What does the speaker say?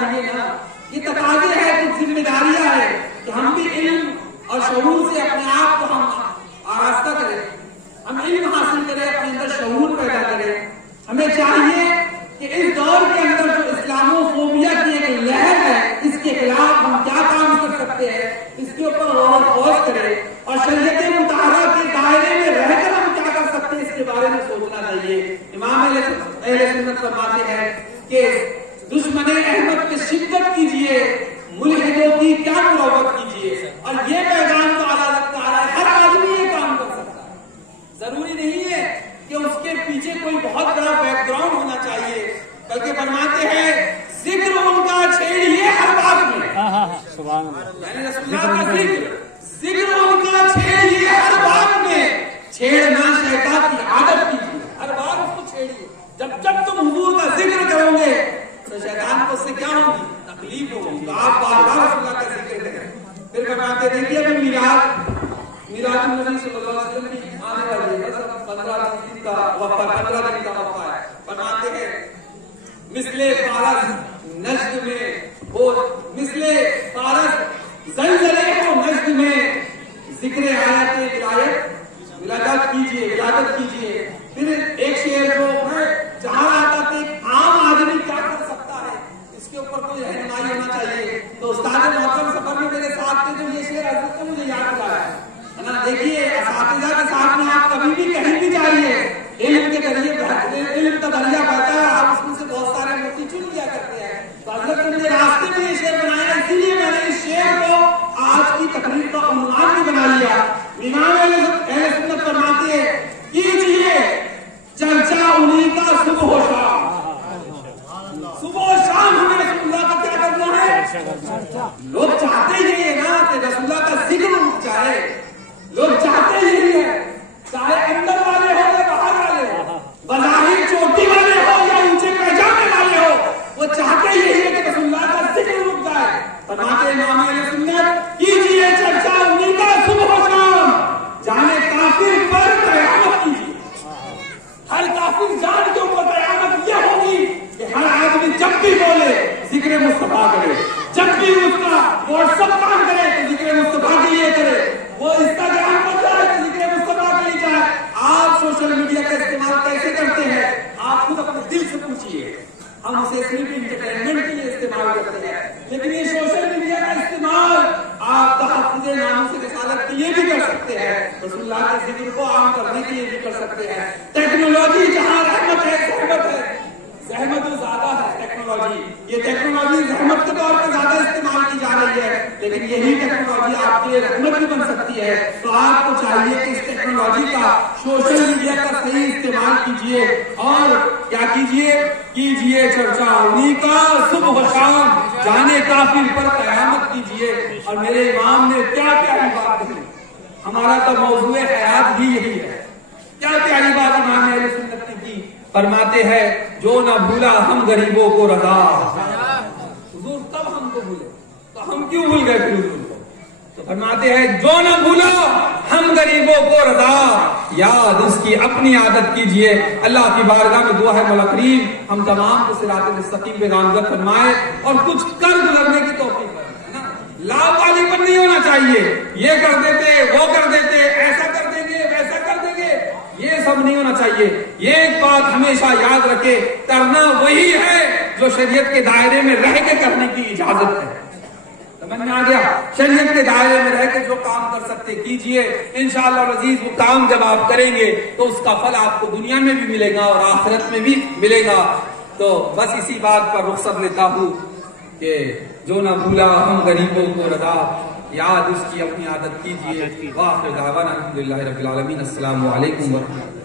چاہیے نا. یہ تقاضے ہیں، کچھ ذمہ داریاں ہیں کہ ہم بھی علم اور شعور سے اپنے آپ کو ہم آراستہ کریں، ہم علم حاصل کریں، اپنے اندر شعور پیدا کریں. ہمیں چاہیے کہ اس دور کے اندر جو اسلامو فوبیا کی ایک لہر ہے، اس کے خلاف ہم کیا کام کر سکتے ہیں، اس کے اوپر غور و خوض کریں، اور شریعت مطالعہ کے دائرے میں رہ کر ہم کیا کر سکتے ہیں اس کے بارے میں سوچنا چاہیے. امام اہل سنت فرماتے ہیں کہ دشمن احمد پہ شدت کیجیے، ملحدوں کی کیا مروت کیجیے. اور یہ پیغام تو اعلیٰ رکھتا ہے، ہر آدمی یہ کام کر سکتا ہے. ضروری نہیں ہے کہ اس کے پیچھے کوئی بہت بڑا بیک گراؤنڈ ہونا چاہیے، بلکہ فرماتے ہیں ذکر ان کا چھیڑیے ہر بات میں. یعنی رسول اللہ کا ذکر ان کا چھیڑیے ہر بات میں. چھیڑنا شیطان کی عادت کیجیے، ہر بار اس کو چھیڑیے. جب تم حضور کا ذکر کرو گے تو شیطان کو اس سے کیا ہوگی؟ تکلیف ہوگی. تو آپ بار بار رسول اللہ کا ذکر کریں. پھر فرماتے ہیں دیکھیے ابھی میلاد النبی صلی اللہ علیہ وسلم کی آنے والی ہے، بس 15 دن کا وقفہ ہے. فرماتے ہیں مثل فارس نجد میں ہو، مثل فارس زلزلے ہو نجد میں، ذکر آیات ولادت کیجیے. پھر ایک شعر جو ہے جہاں آتا کہ عام آدمی کیا کر سکتا ہے، اس کے اوپر کوئی رہنمائی ہونا چاہیے. تو استاد محترم سفر میں میرے ساتھ تھے، جو یہ شعر حضرت کو مجھے یاد دلایا ہے نا. دیکھیے اساتذہ کے ساتھ میں آپ کبھی بھی کہیں بھی جائیے، علم کے ذریعے علم کا دریا بہتا ہے، آپ اس میں سے بہت سارے موتی چن لیا کرتے ہیں. تو حضرت نے مجھے راستے میں یہ شعر بنایا، اسی لیے میں نے اس شعر کو آج کی تقریر کا عنوان بھی بنا لیا. امام اہل سنت فرماتے ہیں کیجیے چرچا انہیں کا صبح و شام. صبح و شام ہمیں رسول اللہ کا کیا کرنا ہے. لوگ چاہتے ہی ہے نا کہ رسول اللہ کا ذکر اٹھ جائے. لوگ چاہتے ہی ہے، چاہے اندر والے ہو یا باہر والے ہو، بظاہر چوٹی والے ہو یا اونچے پہچانے والے ہو، وہ چاہتے یہی ہے کہ رسول اللہ کا ذکر رک جائے. فرماتے امام اہل سنت کیجیے چرچا انہیں کا صبح و شام، جانے کافر پر قیامت کیجیے. ہر کافر جان کے اوپر قیامت یہ ہوگی کہ ہر آدمی جب بھی بولے ذکر مصطفیٰ کرے، جب بھی اس کا واٹس ایپ کام کرے تو ذکر مصطفیٰ کے لیے کرے، وہ انسٹاگرام پر جائے تو ذکر مصطفیٰ کے لیے جائے. آپ سوشل میڈیا کا استعمال کیسے کرتے ہیں؟ آپ خود اپنے دل سے پوچھیے. ہم اسے صرف انٹرٹینمنٹ کے لیے استعمال کرتے ہیں، لیکن یہ سوشل میڈیا کا استعمال آپ تحفظ ناموس رسالت کے لیے بھی کر سکتے ہیں، رسول اللہ کے ذکر کو عام کرنے کے لیے بھی کر سکتے ہیں. ٹیکنالوجی جہاں رحمت ہے زحمت ہے، زحمت تو زیادہ ہے ٹیکنالوجی. یہ ٹیکنالوجی زحمت کے طور پر زیادہ استعمال کی جا رہی ہے، لیکن یہی ٹیکنالوجی آپ کے لیے رحمت بھی بن سکتی ہے. تو آپ کو چاہیے کہ اس ٹیکنالوجی کا، سوشل میڈیا کا صحیح استعمال کیجیے، اور کیا کیجیے چرچا انہیں کا صبح و شام، جانے کافر پر قیامت کیجیے. اور میرے امام نے کیا پیاری بات کہی. ہمارا تو موضوع حیات بھی یہی ہے. کیا پیاری بات امام اہل سنت نے کی. فرماتے ہیں جو نہ بھولا ہم غریبوں کو رضا. حضور تب ہم کو بھولے تو ہم کیوں بھول گئے پھر حضور کو. تو فرماتے ہیں جو نہ بھولا ہم غریبوں کو رضا، یاد اس کی اپنی عادت کیجئے. اللہ کی بارگاہ میں دعا ہے مولا کریم ہم تمام کو صراط مستقیم پہ گامزد فرمائے اور کچھ کر گزرنے کی توفیق فرمائے. لاپرواہی پر نہیں ہونا چاہیے، یہ کر دیتے وہ کر دیتے، ایسا کر دیں گے ویسا کر دیں گے، یہ سب نہیں ہونا چاہیے. یہ ایک بات ہمیشہ یاد رکھے، کرنا وہی ہے جو شریعت کے دائرے میں رہ کے کرنے کی اجازت ہے. سمجھ میں آ گیا؟ شریعت کے دائرے میں رہ کے جو کام کر سکتے کیجئے. انشاءاللہ العزیز وہ کام جب آپ کریں گے تو اس کا پھل آپ کو دنیا میں بھی ملے گا اور آخرت میں بھی ملے گا. تو بس اسی بات پر رخصت لیتا ہوں کہ جو نہ بھولا ہم غریبوں کو رضا، یاد اس کی اپنی عادت کیجئے. وآخر دعوانا الحمدللہ رب العالمین. السلام علیکم ورحمۃ اللہ.